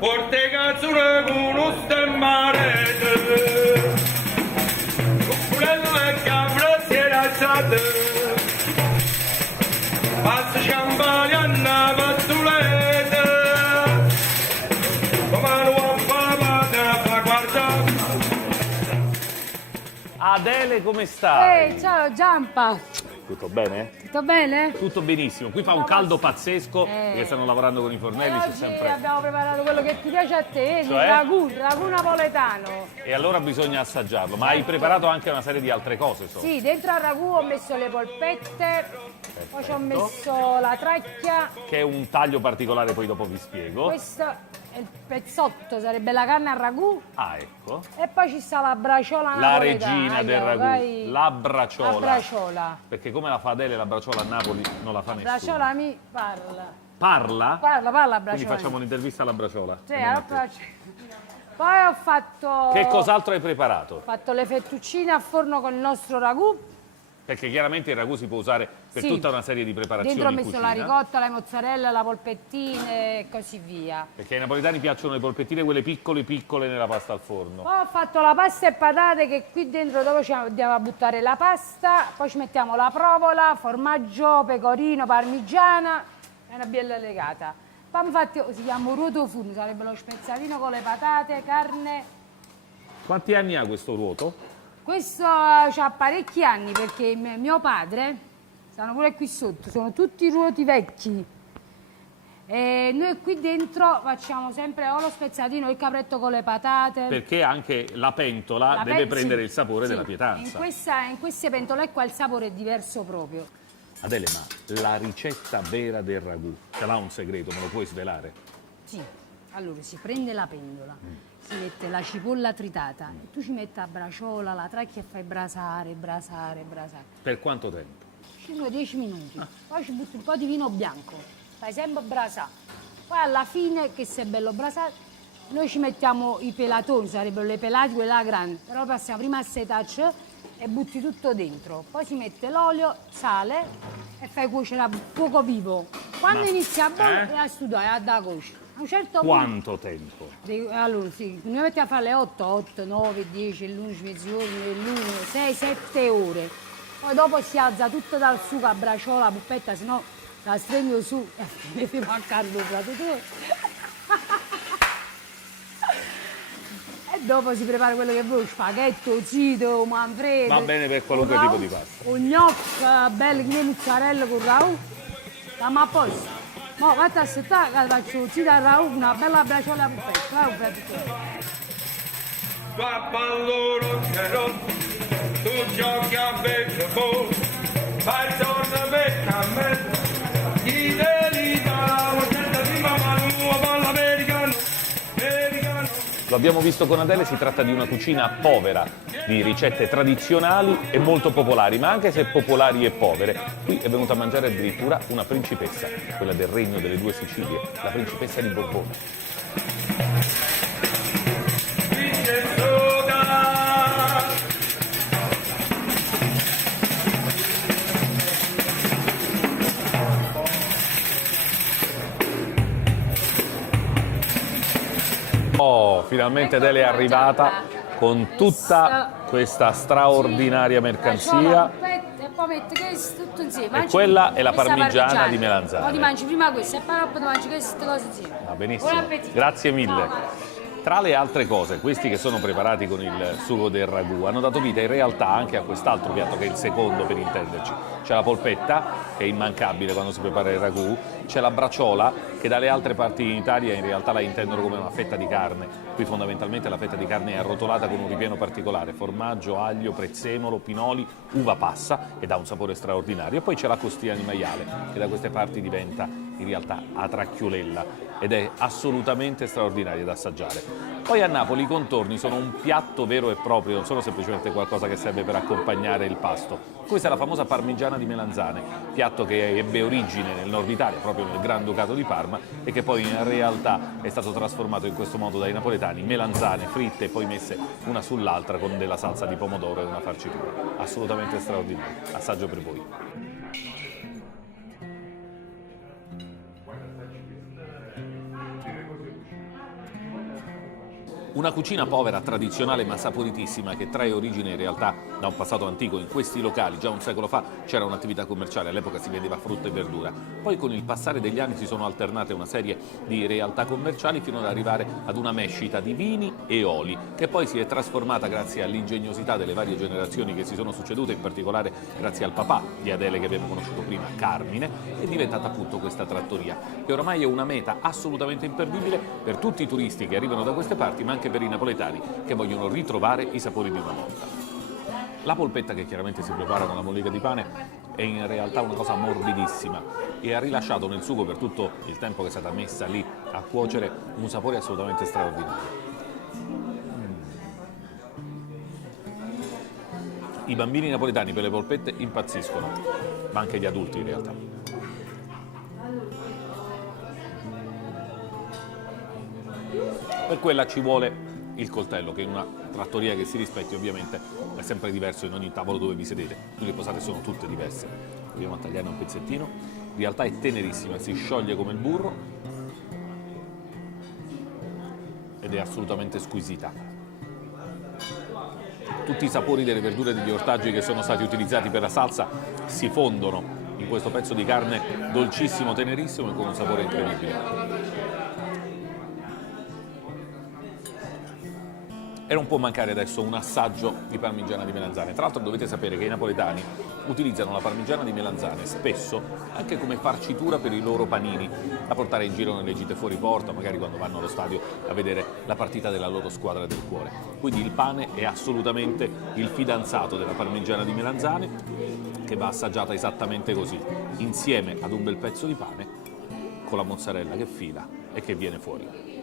Porte cazzone con uno stemmarete. Cucurello e capra si era alzate. Passa ciambali a una pattulete. Mano a papà fa guardare. Adele, come stai? Ehi, ciao Giampa, Tutto bene? tutto bene? Tutto benissimo. Qui fa un caldo pazzesco perché stanno lavorando con i fornelli. C'è Oggi sempre... abbiamo preparato quello che ti piace a te, Cioè? il ragù napoletano. E allora bisogna assaggiarlo. Ma hai preparato anche una serie di altre cose, so. Sì, dentro al ragù ho messo le polpette, poi ci ho messo la tracchia, Che è un taglio particolare, poi dopo vi spiego. questo è il pezzotto, sarebbe la carne al ragù, Ah, ecco. e poi ci sta la braciola La napoletana. regina del ragù. Vai. La braciola. La braciola. Perché come la fa Adele, la braciola a Napoli non la fa La nessuno. braciola mi parla. Parla? Parla la Quindi braciola. facciamo un'intervista alla braciola. Sì, la braciola. Poi ho fatto... Che cos'altro hai preparato? Ho fatto le fettuccine a forno con il nostro ragù. Perché chiaramente il ragù si può usare per Sì. tutta una serie di preparazioni Dentro ho in messo cucina. la ricotta, la mozzarella, la polpettine e così via. Perché ai napoletani piacciono le polpettine, quelle piccole piccole nella pasta al forno. Poi ho fatto la pasta e patate, che qui dentro dopo ci andiamo a buttare la pasta, poi ci mettiamo la provola, formaggio, pecorino, parmigiana e una biella legata. Poi infatti si chiama ruoto furno, sarebbe lo spezzatino con le patate, carne. Quanti anni ha questo ruoto? Questo ha parecchi anni perché mio padre, stanno pure qui sotto, sono tutti ruoti vecchi. E noi qui dentro facciamo sempre o lo spezzatino o il capretto con le patate. Perché anche la pentola La deve sì, prendere il sapore sì. della pietanza. In queste pentole qua il sapore è diverso proprio. Adele, ma la ricetta vera del ragù, ce l'ha un segreto, me lo puoi svelare? Sì, allora si prende la pentola, si mette la cipolla tritata e tu ci metti la braciola, la tracchia e fai brasare. Per quanto tempo? 5-10 minuti. Poi ci butti un po' di vino bianco, fai sempre brasare. Poi alla fine, che se è bello brasato, noi ci mettiamo i pelatoni, sarebbero le pelate, quella grande, però passiamo prima a setaccio e butti tutto dentro. Poi si mette l'olio, sale e fai cuocere a fuoco vivo. Quando inizia a bollire, a sudare, a da cuocere. A un certo Quanto tempo? punto, allora sì, noi mettiamo a fare le 8, 9, 10, l'11, mezzogiorno, l'1, 6, 7 ore. Poi dopo si alza tutto dal sugo a braciola, a puppetta, sennò la stringo su e mi fai mancare il prato tu. E dopo si prepara quello che vuoi, spaghetto, zito, manfredo. Va bene per qualunque un tipo ragù, di pasta. Un gnocco bello, che mozzarella con ragù. Stiamo a posto. Ma vatti a aspettare che faccio zito al ragù, una bella braciola a puppetta. Tua pallone c'ero, tu giochi a baseball, fai tornamento a me, chi delita, la prima mano, palla americano. Lo abbiamo visto con Adele, si tratta di una cucina povera di ricette tradizionali e molto popolari, ma anche se popolari e povere, qui è venuta a mangiare addirittura una principessa, quella del regno delle due Sicilie, la principessa di Borbone. Oh, finalmente Adele è arrivata con tutta questa straordinaria mercanzia. E poi metti questo tutto insieme. E Mangi quella è la questa parmigiana di melanzane. Poi ti mangi prima questo e poi dopo ti mangi queste cose insieme. Va benissimo, Buon appetito. grazie mille. Ciao. Tra le altre cose, questi che sono preparati con il sugo del ragù hanno dato vita in realtà anche a quest'altro piatto che è il secondo per intenderci. C'è la polpetta, che è immancabile quando si prepara il ragù, c'è la braciola, che dalle altre parti in Italia in realtà la intendono come una fetta di carne. Qui fondamentalmente la fetta di carne è arrotolata con un ripieno particolare, formaggio, aglio, prezzemolo, pinoli, uva passa ed ha un sapore straordinario. E poi c'è la costia di maiale, che da queste parti diventa in realtà a tracchiolella ed è assolutamente straordinaria da assaggiare. Poi a Napoli i contorni sono un piatto vero e proprio, non sono semplicemente qualcosa che serve per accompagnare il pasto. Questa è la famosa parmigiana di melanzane, piatto che ebbe origine nel nord Italia, proprio nel Granducato di Parma, e che poi in realtà è stato trasformato in questo modo dai napoletani, melanzane fritte e poi messe una sull'altra con della salsa di pomodoro e una farcitura. Assolutamente straordinario. Assaggio per voi. Una cucina povera, tradizionale ma saporitissima che trae origine in realtà da un passato antico. In questi locali già un secolo fa c'era un'attività commerciale, all'epoca si vendeva frutta e verdura. Poi con il passare degli anni si sono alternate una serie di realtà commerciali fino ad arrivare ad una mescita di vini e oli, che poi si è trasformata grazie all'ingegnosità delle varie generazioni che si sono succedute, in particolare grazie al papà di Adele che abbiamo conosciuto prima, Carmine, è diventata appunto questa trattoria, che oramai è una meta assolutamente imperdibile per tutti i turisti che arrivano da queste parti, ma anche per i napoletani che vogliono ritrovare i sapori di una volta. La polpetta, che chiaramente si prepara con la mollica di pane, è in realtà una cosa morbidissima e ha rilasciato nel sugo, per tutto il tempo che è stata messa lì a cuocere, un sapore assolutamente straordinario. I bambini napoletani per le polpette impazziscono, ma anche gli adulti in realtà. Per quella ci vuole il coltello, che in una trattoria che si rispetti ovviamente è sempre diverso in ogni tavolo dove vi sedete. Qui le posate sono tutte diverse. Proviamo a tagliare un pezzettino. In realtà è tenerissima, si scioglie come il burro ed è assolutamente squisita. Tutti i sapori delle verdure e degli ortaggi che sono stati utilizzati per la salsa si fondono in questo pezzo di carne dolcissimo, tenerissimo e con un sapore incredibile. E non può mancare adesso un assaggio di parmigiana di melanzane. Tra l'altro dovete sapere che i napoletani utilizzano la parmigiana di melanzane spesso anche come farcitura per i loro panini, da portare in giro nelle gite fuori porta, magari quando vanno allo stadio a vedere la partita della loro squadra del cuore. Quindi il pane è assolutamente il fidanzato della parmigiana di melanzane, che va assaggiata esattamente così, insieme ad un bel pezzo di pane con la mozzarella che fila e che viene fuori.